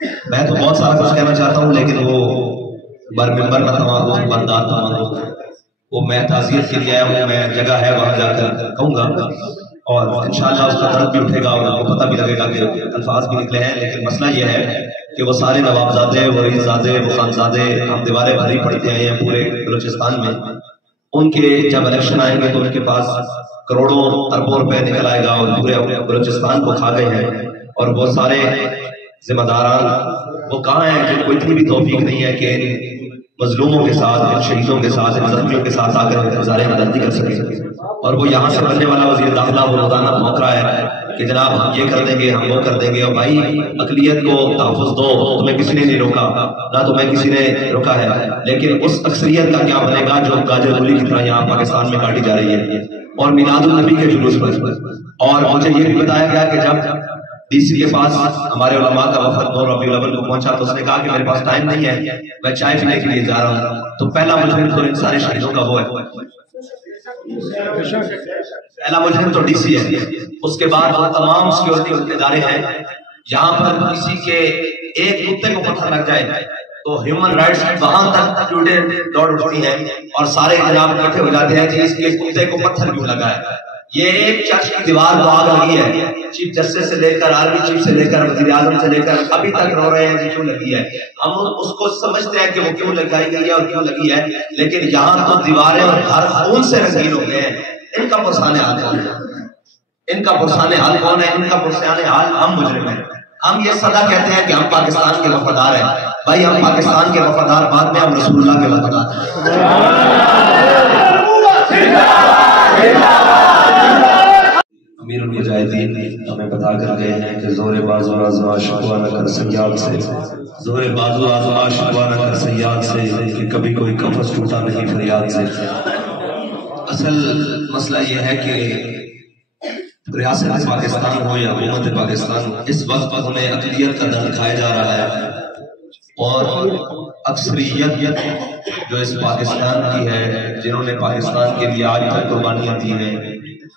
میں تو بہت سارا کچھ کہنا چاہتا ہوں لیکن وہ بر ممبر نہ تمام بردار تمام وہ میں تعزیت کے لیے آیا ہوں، میں جگہ ہے وہاں جا کر کہوں گا اور انشاءاللہ اس کا درد بھی اٹھے گا اور آپ کو پتہ بھی لگے گا کہ الفاظ بھی نکلے ہیں، لیکن مسئلہ یہ ہے کہ وہ سارے نوابزادے، وہ عزیزادے، وہ خانزادے ہم دیواریں بھری پڑتے آئے ہیں پورے بلوچستان میں، ان کے جب الیکشن آئیں گے تو ان کے پاس کروڑوں اربوں روپے نکل آئے گا اور پورے بلوچستان کو کھا گئے ہیں، اور وہ سارے ذمہ داران وہ کہاں ہیں جن کو اتنی بھی توفیق نہیں ہے کہ ان مظلوموں کے ساتھ، ان شہیدوں کے ساتھ، ان زخمیوں کے ساتھ آ کر ہزاریں مدد کر سکیں، اور وہ یہاں سے بننے والا وزیر داخلہ وہ روزانہ بھونک رہا ہے کہ جناب ہم یہ کر دیں گے، ہم وہ کر دیں گے، اور بھائی اقلیت کو تحفظ دو، تمہیں کسی نے نہیں روکا، نہ تمہیں کسی نے روکا ہے، لیکن اس اکثریت کا کیا بنے گا جو گاجر گولی کی طرح یہاں پاکستان میں کاٹی جا رہی ہے، اور میلاد النبی کے جلوس پر، اور مجھے یہ بھی بتایا گیا کہ جب ڈی سی کے پاس ہمارے علماء کا وفد 9 ربیع الاول کو پہنچا تو اس نے کہا کہ میرے پاس ٹائم نہیں ہے، میں چائے پینے کے لیے جا رہا ہوں، تو پہلا مجرم تو ان سارے شہیدوں کا وہ ہے، پہلا مجرم تو ڈی سی ہے، اس کے بعد وہ تمام سیکورٹی ادارے ہیں، یہاں پر کسی کے ایک کتے کو پتھر لگ جائے تو ہیومن رائٹس وہاں تک ٹویٹر دوڑ اٹھتی ہیں اور سارے جناب اکٹھے ہو جاتے ہیں کہ اس کے کتے کو پتھر کیوں لگا ہے، یہ ایک چرچ کی دیوار کو آگ لگی ہے، چیف جسٹس سے لے کر آرمی چیف سے لے کر وزیر اعظم سے لے کر ابھی تک رو رہے ہیں کہ کیوں لگی ہے، ہم اس کو سمجھتے ہیں کہ وہ کیوں لگائی گئی ہے اور کیوں لگی ہے، لیکن یہاں تو دیواریں اور گھر خون سے رنگین ہو گئے ہیں، ان کا پرسان حال کون ہے؟ ان کا پرسان حال کون ہے؟ ان کا پرسان حال ہم مجرم ہیں، ہم یہ سدا کہتے ہیں کہ ہم پاکستان کے وفادار ہیں، بھائی ہم پاکستان کے وفادار بعد میں ہم رسول اللہ کے وفادار ہیں۔ امیر المجاہدین ہمیں بتا کر گئے ہیں کہ زور بازو آزما شکوا نہ کر سیاد سے، زور بازو آزما شکوا نہ کر سیاد سے، کہ کبھی کوئی قفس ٹوٹا نہیں فریاد سے۔ اصل مسئلہ یہ ہے کہ ریاست پاکستان ہو یا حکومت پاکستان ہو، اس وقت ہمیں اقلیت کا درد کھایا جا رہا ہے، اور اکثریت جو اس پاکستان کی ہے، جنہوں نے پاکستان کے لیے آج تک قربانیاں دی ہیں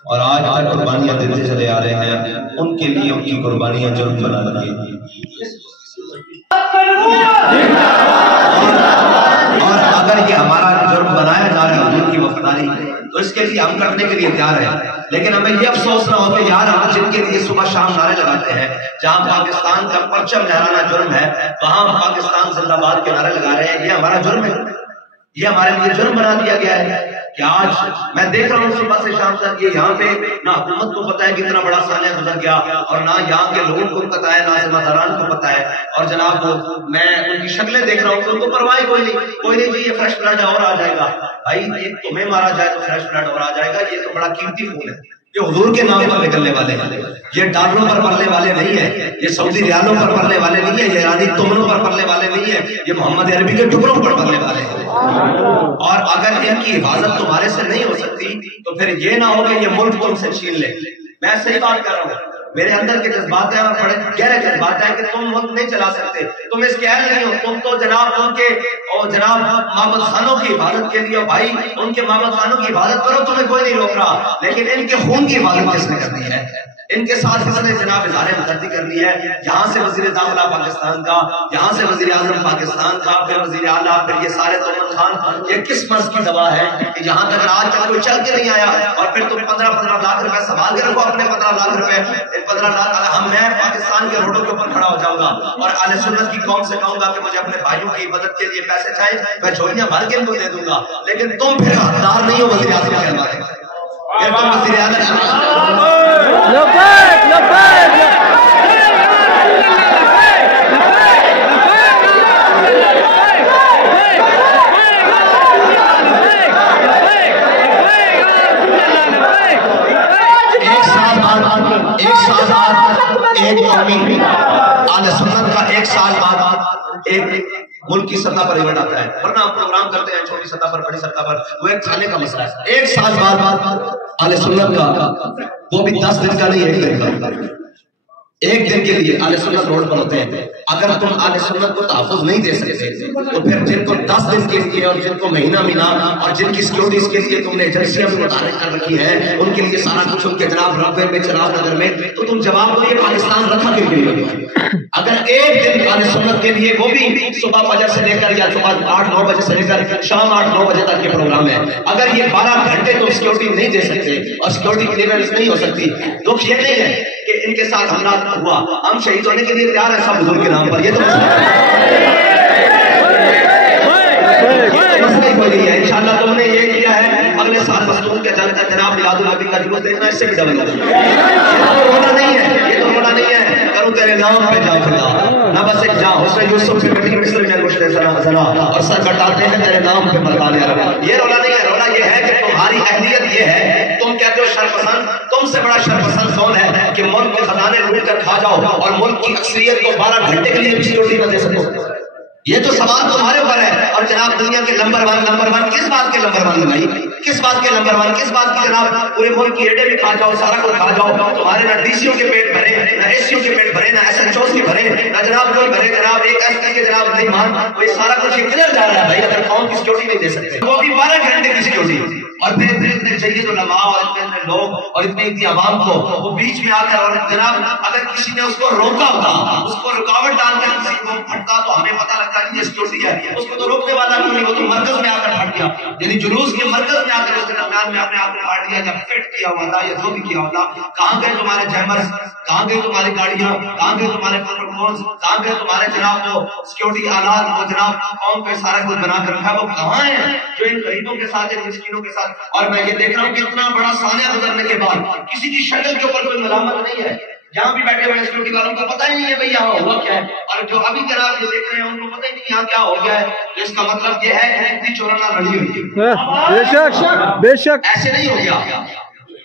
اور آج تک قربانیاں دیتے چلے آ رہے ہیں، ان کے لیے ان کی قربانیاں جرم بنا دی ہیں، اور اگر یہ ہمارا جرم بنایا جا رہا ہے حضور کی وفاداری تو اس کے لیے ہم کرنے کے لیے تیار ہیں، لیکن ہمیں یہ افسوس نہ ہو کہ یار ہم جن کے لیے صبح شام نعرے لگاتے ہیں، جہاں پاکستان کا پرچم لہرانا جرم ہے وہاں ہم پاکستان زندہ باد کے نعرے لگا رہے ہیں، یہ ہمارا جرم ہے، یہ ہمارے لیے جرم بنا دیا گیا ہے کہ آج میں دیکھ رہا ہوں صبح سے شام تک یہ یہاں پہ نہ حکومت کو پتا ہے کہ اتنا بڑا سانحہ گزر گیا، اور نہ یہاں کے لوگوں کو پتا ہے، نہ ذمہ داران کو پتا ہے، اور جناب میں ان کی شکلیں دیکھ رہا ہوں تو ان کو پرواہ کوئی نہیں جی، یہ فریش بلڈ اور آ جائے گا، بھائی یہ تمہیں مارا جائے تو فریش بلڈ اور آ جائے گا، یہ تو بڑا قیمتی خون ہے، یہ حضور کے نام پر نکلنے والے ہیں، یہ ڈالروں پر مرنے والے نہیں ہیں، یہ سعودی ریالوں پر مرنے والے نہیں ہیں، یہ ایرانی تمنوں پر مرنے والے نہیں ہیں، یہ محمد عربی کے ٹکڑوں پر مرنے والے ہیں، اور اگر ان کی حفاظت تمہارے سے نہیں ہو سکتی تو پھر یہ نہ ہو کہ یہ ملک تم سے چھین لے۔ میں صحیح بات کر رہا ہوں، میرے اندر کے جذبات ہیں اور بڑے گہرے جذبات ہیں کہ تم ملک نہیں چلا سکتے، تم اس کے اہل نہیں ہو، تم تو جناب ان کے اور جناب معبد خانوں کی حفاظت کے لیے، بھائی ان کے معبد خانوں کی حفاظت کرو، تمہیں کوئی نہیں روک رہا، لیکن ان کے خون کی حفاظت کس نے کرنی ہے؟ ان کے ساتھ کس نے جناب اظہار ہمدردی کرنی ہے؟ یہاں سے وزیر داخلہ پاکستان کا، یہاں سے وزیر اعظم پاکستان کا، پھر وزیر اعلیٰ، پھر یہ سارے تومن خان، یہ کس مرض کی دوا ہے کہ یہاں تک آج تک کوئی چل کے نہیں آیا، اور پھر تم 15 لاکھ روپے سنبھال کے رکھو اپنے 15 لاکھ روپے، 15 لاکھ میں پاکستان کے روڈوں کے اوپر کھڑا ہو جاؤں گا اور اہل سنت کی قوم سے کہوں گا کہ مجھے اپنے بھائیوں کی مدد کے لیے پیسے چاہیے، میں جھولیاں بھر کے ان کو دے دوں گا، لیکن تم پھر حقدار نہیں ہو وزیر اعظم کہلوانے کا، یہ تم وزیر اعظم اہل سنت کا ایک سال بعد ایک ملک کی سطح پر ایونٹ آتا ہے، ورنہ ہم پروگرام کرتے ہیں چھوٹی سطح پر بڑی سطح پر، وہ ایک سالے کا مسئلہ ہے، ایک سال بعد اہل سنت کا وہ بھی 10 دن کا نہیں، ایک دن کا ایک دن کے لیے اہل سنت روڈ پر ہوتے ہیں. اگر تم اہل سنت کو تحفظ نہیں دے سکتے تو پھر جن کو 10 دن کے لیے اور جن کو مہینہ اور جن کی سیکورٹیز کے لیے تم نے ایجنسیاں بھی متعارف کر رکھی ہے ان کے لیے سارا کچھ ان کے جناب رقبے میں چناب نگر میں، تو تم جواب دو یہ پاکستان رکھا کیوں نہیں؟ اگر ایک دن اہل سنت کے لیے وہ بھی صبح فجر سے لے کر یا صبح 8-9 بجے سے لے کر شام 8-9 بجے تک کے پروگرام ہے، اگر یہ 12 گھنٹے تم سیکورٹی نہیں دے سکتے اور سیکورٹی کلیئرنس نہیں ہو سکتی، دکھ یہ نہیں ہے کہ ان کے ساتھ حملہ ہوا، ہم شہید ہونے کے لیے تیار ہیں سب حضور کے نام پر. یہ تو مسئلہ ہی کوئی نہیں ہے. انشاءاللہ تم نے یہ کیا ہے اگلے سال مستون کے جنگ کا جناب میلاد النبی کا جلوس دیکھنا، اس سے بھی ڈبل ہوگا. یہ تو رونا نہیں ہے، یہ تو رونا نہیں ہے. کروں تیرے نام پہ جا خدا نہ بس ایک جہاں حسن یوسف کی بیٹی مصر میں گشتے زنا اور سر کٹاتے ہیں تیرے نام پہ ملکان عرب. یہ رونا نہیں ہے. رونا یہ ہے کہ تمہاری اہلیت یہ ہے، تم کہتے ہو شرپسند، تم سے بڑا شرپسند کون ہے کہ ملک کے خزانے لوٹ کر کھا جاؤ اور ملک کی اکثریت کو 12 گھنٹے کے لیے بھی سیکورٹی نہ دے سکو. یہ تو سوال تمہارے اوپر ہے. اور جناب دنیا کے نمبر ون کس بات کے نمبر ون بھائی، کس بات کے نمبر ون، کس بات کی جناب پورے ملک کی ایڈے بھی کھا جاؤ، سارا کچھ کھا جاؤ، تمہارے نہ ڈی سیوں کے پیٹ بھرے، نہ ایس سیوں کے پیٹ بھرے، نہ ایس ایچ اوز کے بھرے، نہ جناب کوئی بھرے. جناب ایک ایس پی کے جناب نہیں مان کوئی سارا کچھ کدھر جا رہا ہے بھائی اگر قوم کی سیکورٹی نہیں دے سکتے، وہ بھی 12 گھنٹے کی سیکورٹی. اور پھر اتنے سید علماء اور اتنے لوگ اور اتنی عوام کو وہ بیچ میں آ کر، اور جناب اگر کسی نے اس کو روکا ہوتا، اس کو رکاوٹ ڈال کر کسی کو پھٹتا تو ہمیں پتہ لگتا ہے یہ سیکورٹی ہے. اس کو تو روکنے والا کیوں نہیں، وہ تو مرکز میں آ کر پھٹ گیا. یعنی جلوس کے مرکز میں آ کر اس کے درمیان میں اپنے آپ کو پھاڑ دیا. جب فٹ کیا ہوا تھا یا جو بھی کیا ہوتا، کہاں گئے تمہارے جیمرز، کہاں گئے تمہاری گاڑیاں، کہاں گئے تمہارے پروٹوکولز، کہاں گئے تمہارے جناب وہ سیکورٹی آلات، وہ جناب قوم پہ سارا کچھ بنا کر رکھا، وہ کہاں ہیں جو ان غریبوں کے ساتھ، ان مسکینوں کے ساتھ. اور میں یہ دیکھ رہا ہوں کہ اتنا بڑا سانحہ گزرنے کے بعد کسی کی شکل کے اوپر کوئی ملامت نہیں ہے. جہاں بھی بیٹھے ہوئے سیکورٹی والوں کو پتہ ہی نہیں ہے بھئی یہاں ہوا کیا ہے، اور جو ابھی جناب یہ دیکھ رہے ہیں ان کو پتہ ہی نہیں یہاں کیا ہو گیا ہے. اس کا مطلب یہ ہے کتنی چورانا لڑی ہوئی ہے. بے شک بے شک ایسے نہیں ہو گیا.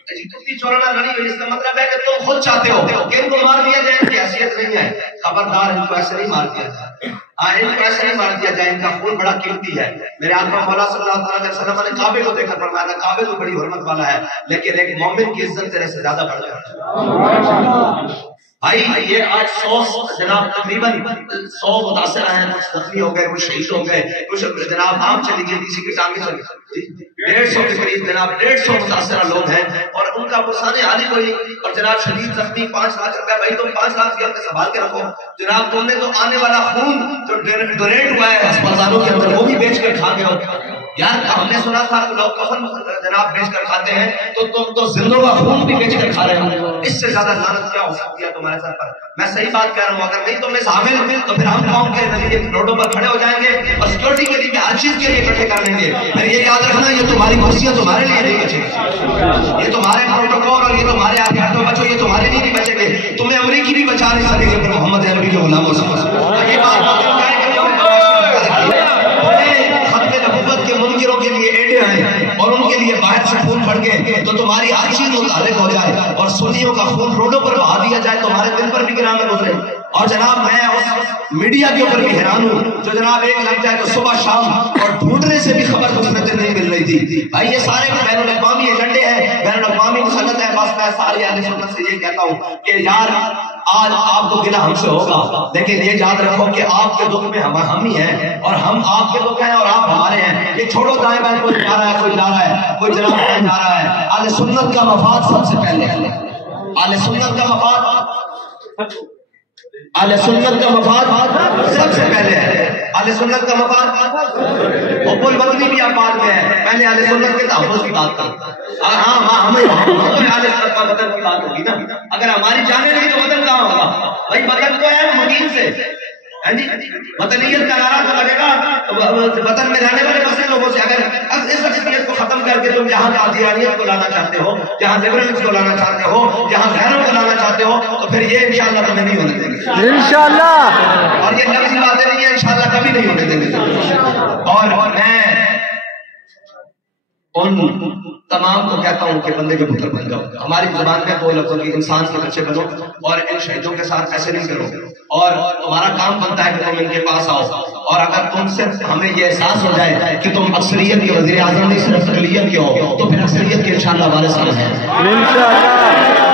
کتنی چورانا لڑی ہوئی، اس کا مطلب ہے کہ تم خود چاہتے ہو کہ ان کو مار دیا جائے، ان کی حیثیت نہیں ہے. خبردار ان کو ایسے نہیں مار دیا جائے، ان کو ایسے نہیں مار دیا جائے. ان کا خون بڑا قیمتی ہے. میرے آقا مولا صلی اللہ علیہ وسلم نے کعبے کو دیکھ کر فرمایا تھا کعبے تو بڑی حرمت والا ہے لیکن ایک مومن کی عزت تیرے سے زیادہ بڑھ جائے. بھائی یہ آج 100 جناب تقریباً 100 متاثر ہیں، کچھ زخمی ہو گئے، کچھ شہید ہو گئے، کچھ جناب آم چلی گئی، کسی کی ٹانگیں چلی گئی. 150 کے قریب جناب 150 متاثرہ لوگ ہیں اور ان کا پرسانے حالی کوئی. اور جناب شدید زخمی 5 لاکھ روپے. بھائی تم 5 لاکھ کی اپنے سنبھال کے رکھو. جناب تم نے تو آنے والا خون جو ڈونیٹ ہوا ہے ہسپتالوں کے اندر وہ بھی بیچ کر کھا گئے ہو. یار ہم نے سنا تھا کہ لوگ کفن جناب بیچ کر کھاتے ہیں، تو تم تو زندوں کا خون بھی بیچ کر کھا رہے ہو. اس سے زیادہ لعنت کیا ہو سکتی ہے تمہارے سر پر؟ میں صحیح بات کہہ رہا ہوں. اگر نہیں تم اس حامل تو پھر ہم قوم کے نتیجے روڈوں پر کھڑے ہو جائیں گے اور سیکورٹی کے لیے ہر چیز کے لیے اکٹھے کر لیں گے. پھر یہ یاد رکھنا یہ تمہاری کرسیاں تمہارے لیے نہیں بچے گی، یہ تمہارے پروٹوکول اور یہ تمہارے آدھار بچو یہ تمہارے لیے نہیں بچے گے. تمہیں امریکی بھی بچا نہیں سکیں گے پھر محمد عربی کے غلاموں سے. یہ بات نبوت کے منکروں کے لیے ایڈے آئے اور ان کے لیے باہر سے خون پڑ گئے تو تمہاری ہر چیز متعلق ہو جائے اور سنیوں کا خون روڈوں پر بہا دیا جائے، تمہارے دل پر بھی گراں میں گزرے. اور جناب میں اس میڈیا کے اوپر بھی حیران ہوں جو جناب ایک لگ جائے تو صبح شام اور ڈھونڈنے سے بھی خبر کچھ نظر نہیں مل رہی تھی. بھائی یہ سارے بین الاقوامی ایجنڈے ہیں، بین الاقوامی مسلط ہے. بس میں سارے اہل سنت سے یہ کہتا ہوں کہ یار آج آپ کو گلہ ہم سے ہوگا لیکن یہ یاد رکھو کہ آپ کے دکھ میں ہم ہی ہیں اور ہم آپ کے دکھ ہیں اور آپ ہمارے ہیں. یہ چھوڑو دائیں بائیں کوئی جا رہا ہے کوئی جا رہا ہے کوئی جناب جا رہا ہے. اہل سنت کا مفاد سب سے پہلے ہے. اہل سنت کا مفاد، اہل سنت کا مفاد سب سے پہلے ہے. اہل سنت کا مفاد حب الوطنی بھی آپ بات میں ہے. پہلے اہل سنت کے تحفظ کی بات کریں. ہاں ہمیں اہل سنت کا وطن کی بات ہوگی نا. اگر ہماری جانیں نہیں تو وطن کہاں ہوگا بھائی؟ وطن تو ہے مقیم سے. وطنیت کا نعرہ تو لگے گا وطن میں رہنے والے مسئلے لوگوں سے. اگر اس اقلیت کو ختم کر کے تم یہاں قادیانیت کو لانا چاہتے ہو، یہاں لبرلز کو لانا چاہتے ہو، یہاں غیروں کو لانا چاہتے ہو تو پھر یہ انشاءاللہ تمہیں نہیں ہونے دیں گے انشاءاللہ. اور یہ لفظی باتیں نہیں ہیں، انشاءاللہ کبھی نہیں ہونے دیں گے. اور میں ان تمام کو کہتا ہوں کہ بندے کے پتر بن جاؤ. ہماری زبان میں دو لفظوں کی انسان کے بچے بنو اور ان شہیدوں کے ساتھ ایسے نہیں کرو. اور تمہارا کام بنتا ہے کہ تم ان کے پاس آؤ اور اگر تم سے ہمیں یہ احساس ہو جائے کہ تم اکثریت کے وزیر اعظم نہیں صرف اقلیت کے ہو تو پھر اکثریت کے انشاءاللہ ہمارے ساتھ ہیں.